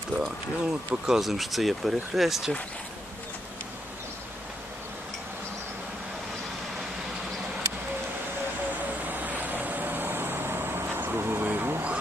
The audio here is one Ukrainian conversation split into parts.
Так, і от показуємо, що це є перехрестя. Круговий рух.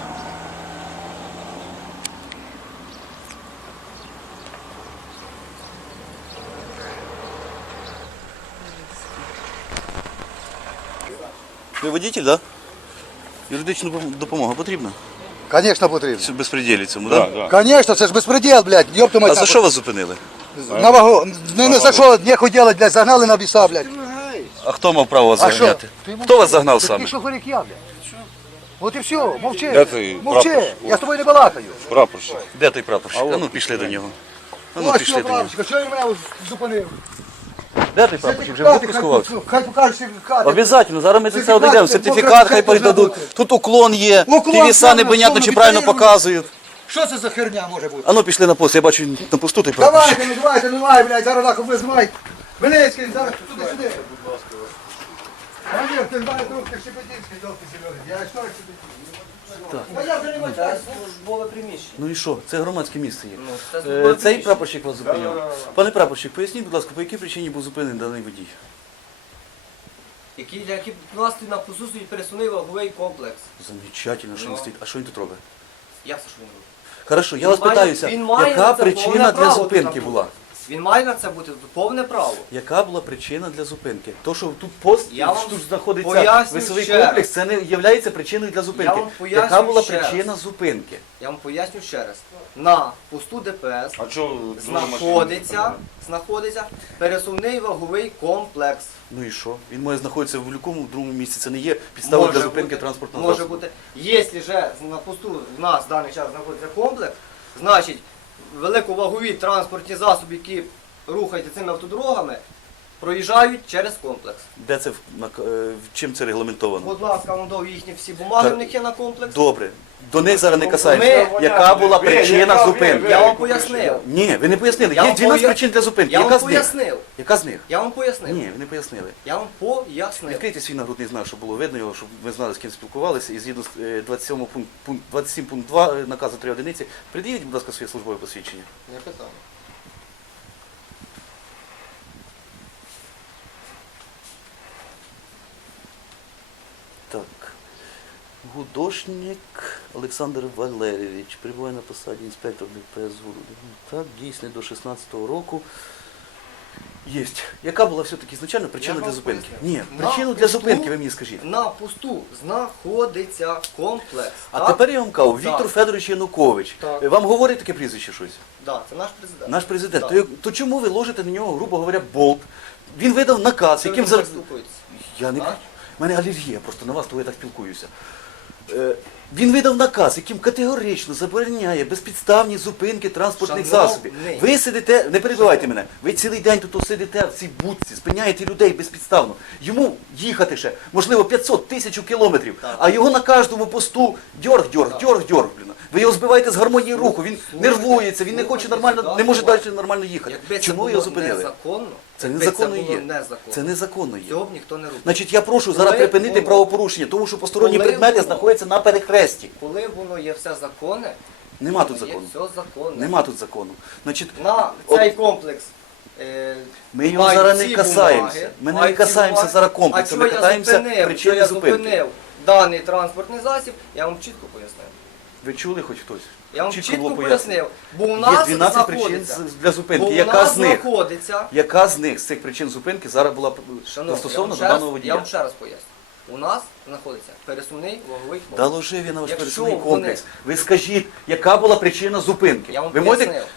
Ви водитель, так? Да? Юридична допомога потрібна? Конечно, потрібно. Це безпреділі цьому, так? Да? Конечно, це ж безпреділ, блядь. Ёпта мать. А за що вас зупинили? На вагу. Не за що, нехуй делать, блядь, загнали на біса, блядь. А хто мав право вас А що? заганяти? Хто вас загнав Ти саме? шофер, як я, блядь. От і все, мовчи. Де ти, Мовчи, прапорщик? я з тобою не балакаю. Прапорщик. Де той прапорщик? А ну пішли до нього. А ну Ось пішли що, до нього. прапорщик, а чого він мене зупинив? Де той прапорщик? Вже в будку сховався? Хай покажеш сертифікати. Обязательно, зараз ми це все Сертифікат, одійдемо. це Сертифікат хай може передадуть. бути. Тут уклон є, Уклон, ті віса правильно, непонятно, що чи ми правильно підтримуємо? показують. Що це за херня може бути? А ну пішли на пост, я бачу на посту той прапорщик. Давайте, ну давай, блядь, зараз нахуй визивай. Белецький, зараз сюди. Ранір, ти знаєш, трубки Шепетівський, довгий зелений. Я історик Шепетівський. А я вже не бачаю. Службове приміщення. Ну і що? Це громадське місце є. Це службове Цей приміщення. прапорщик вас зупиняв. Пане прапорщик, поясніть, будь ласка, по якій причині був зупинений даний водій? Які власне на посусують пересувний ваговий комплекс. Замечательно, що він стоїть. А що він тут робить? Як це що він робить? Хорошо, я Він вас має- питаюся, він має яка на це причина повне для право зупинки тут була? Він має на це бути повне право. Яка була причина для зупинки? То, що тут пост, Я вам що тут знаходиться поясню весовий ще раз. комплекс, це не є причиною для зупинки. вам поясню Яка була ще раз. причина зупинки? Я вам поясню ще раз. На посту ДПС А чого знаходиться пересувний ваговий комплекс. Ну і що? Він може знаходитися в будь-якому другому місці. Це не є підставою для зупинки бути, транспортного може засобу. бути. Якщо же на посту в нас в даний час знаходиться комплекс, значить великовагові транспортні засоби, які рухаються цими автодорогами, проїжджають через комплекс. Де це чим це регламентовано? Будь ласка, вам їхні всі бумаги в них є на комплекс. Добре. До них зараз не касаємося. Яка була причина зупинки? Я вам пояснив. Ні, ви не пояснили. Я Є вам 12 причин для зупинки. Я Яка вам з них? пояснив. Яка з них? Я вам пояснив. Ні, ви не пояснили. Я вам пояснив. Відкрийте свій нагрудний знак, щоб було видно його, щоб ви знали, з ким спілкувалися. І згідно з 27 пункт 2 наказу 3 одиниці, пред'явіть, будь ласка, своє службове посвідчення. Не питання. Так. Гудошник Олександр Валерійович, перебуває на посаді інспектор ДПС ГУРу. Так, дійсний до 16-го року. Єсть. Яка була все-таки ізначально причина Я для вам зупинки? поясню. Ні, На причину для посту- зупинки ви мені скажіть. На посту знаходиться комплекс. А так? тепер я вам кажу, Так. Віктор Федорович Янукович. Так. Вам говорить таке прізвище щось? Да, це наш президент. Наш президент. Так. То чому ви ложите на нього, грубо говоря, болт? Він видав наказ, Це яким ви зараз... так спілкуєтесь? Я не... Так? У мене алергія просто на вас, то я так спілкуюся. Він видав наказ, яким категорично забороняє безпідставні зупинки транспортних Шановний. засобів. Ви сидите, не перебивайте мене, ви цілий день тут сидите в цій будці, спиняєте людей безпідставно. Йому їхати ще, можливо, 500, 1000 кілометрів, Так. а його на кожному посту дьорг, блін. Ви його збиваєте з гармонії руху, він нервується, він не хоче нормально, не може далі нормально їхати. Якби це Чому ви було його зупинили? незаконно, Це якби незаконно було є. незаконно, Це незаконно є. цього б ніхто не робив. Значить, я прошу зараз Коли припинити воно- правопорушення, тому що посторонні Коли предмети воно- знаходяться на перехресті. Коли воно є все законне, Нема тут воно є закону. все законне. Нема тут закону. Значить, На от цей комплекс ми його мають зараз ці не касаємося. бумаги, Ми не мають ці касаємося бумаги. зараз комплексу, А ми чого я катаємося зупинив, що причини я зупинки. зупинив даний транспортний засіб, я вам чітко пояснив. Ви чули хоч хтось? Я вам чітко було пояснив. Бо у Є нас 12 причин знаходиться, для зупинки. бо у Яка нас з них? знаходиться, Яка з них з цих причин зупинки зараз була шановні, застосована до даного я водія? вам ще раз поясню. У нас знаходиться пересувний ваговий Да комплекс. ложив я на ваш Якщо пересувний вони- комплекс. Ви скажіть, яка була причина зупинки? Я вам Ви можете... пояснив.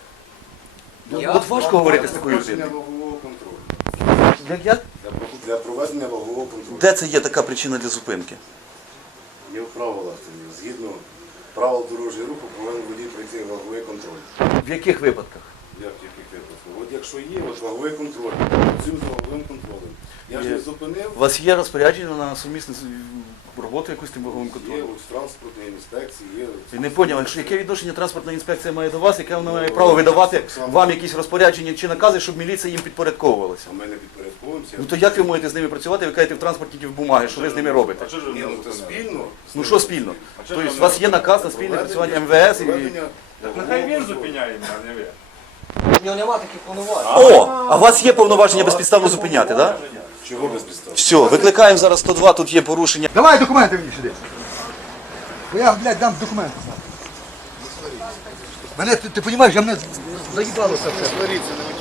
Я От важко вам говорити з пояснив. такою Проведення людиною. вагового контролю. Як? Для проведення вагового контролю. Де це є така причина для зупинки? Є в правилах. Згідно правил дорожнього руху повинен водій пройти ваговий контроль. В яких випадках? Як яких випадків? От якщо є, от ваговий контроль, працюємо з ваговим контролем. Я ж Є. не зупинив, У вас є розпорядження на сумісну роботу якусь тим ваговим є контролем? от транспортної інспекції, є. Я не зрозумів, яке відношення транспортна інспекція має до вас, яке вона має право видавати вам якісь розпорядження чи накази, щоб міліція їм підпорядковувалася? А ми не підпорядковуємося. Ну то як ви можете з ними працювати, ви кажете в транспорті тільки в бумаги, що ви з ними робите? Ні, ну це спільно. Ну що спільно? Тобто у вас є наказ на спільне працювання МВС і... Проведення Так нехай він зупиняє мене, а не ви. У нього нема таких повноважень. О, а у вас є повноваження безпідставно зупиняти, так? Чого без підстав? Все, викликаємо зараз 102, тут є порушення. Давай документи мені сюди. Бо я, блядь, дам документи. Мене, ти розумієш, я мене заїбало це все.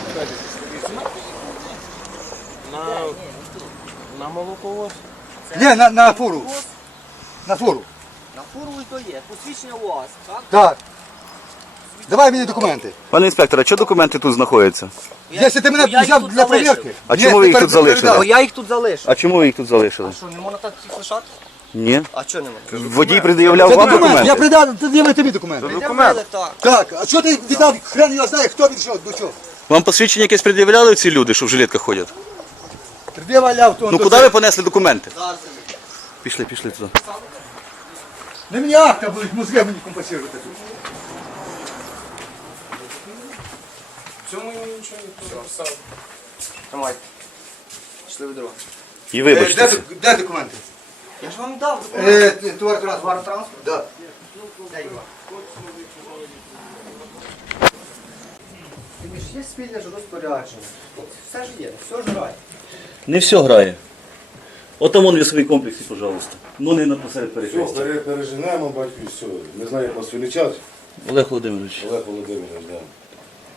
На молоковоз. Ні, на фуру. На фуру. На фуру і то є. Посвідчення у вас, так? Так. Давай мені документи. Пане інспектор, а чого документи тут знаходяться? Якщо ти мене я їх взяв тут для залишив. перевірки. А Ні, чому ви їх ти тут залишили? перевіряв. Бо я їх тут залишив. А чому ви їх тут залишили? Що, не можна так їх лишати? Ні. А чого не можна? Водій пред'являв Це вам документи. Я документи? придав, пред'явив тобі документи. Пред'явили, так. Так, а що ти віддав, хрен його знає, хто від чого, до чого. Вам посвідчення якесь пред'являли ці люди, що в жилетках ходять? Пред'являв, то Ну куди ви понесли документи? Зараз. Пішли туди. Не мені акта будуть, мозги мені компенсувати тут. Тримайте. Пішли ви дорогу. І вибачте. Де документи? Я ж вам дав документи. Товар Транспорт? Да. Дай його. Тобі ж є спільне ж розпорядження. От все ж є, все ж грає. Не все грає. От вон вісовий комплекс, пожалуйста. Ну не на посеред Все, перехрестя. переженемо, батько, і все. Не знаю, як вас величать. Олег Володимирович. Олег Володимирович, да.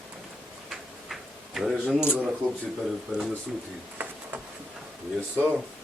Пережену, зараз хлопці перенесуть і ЄСО.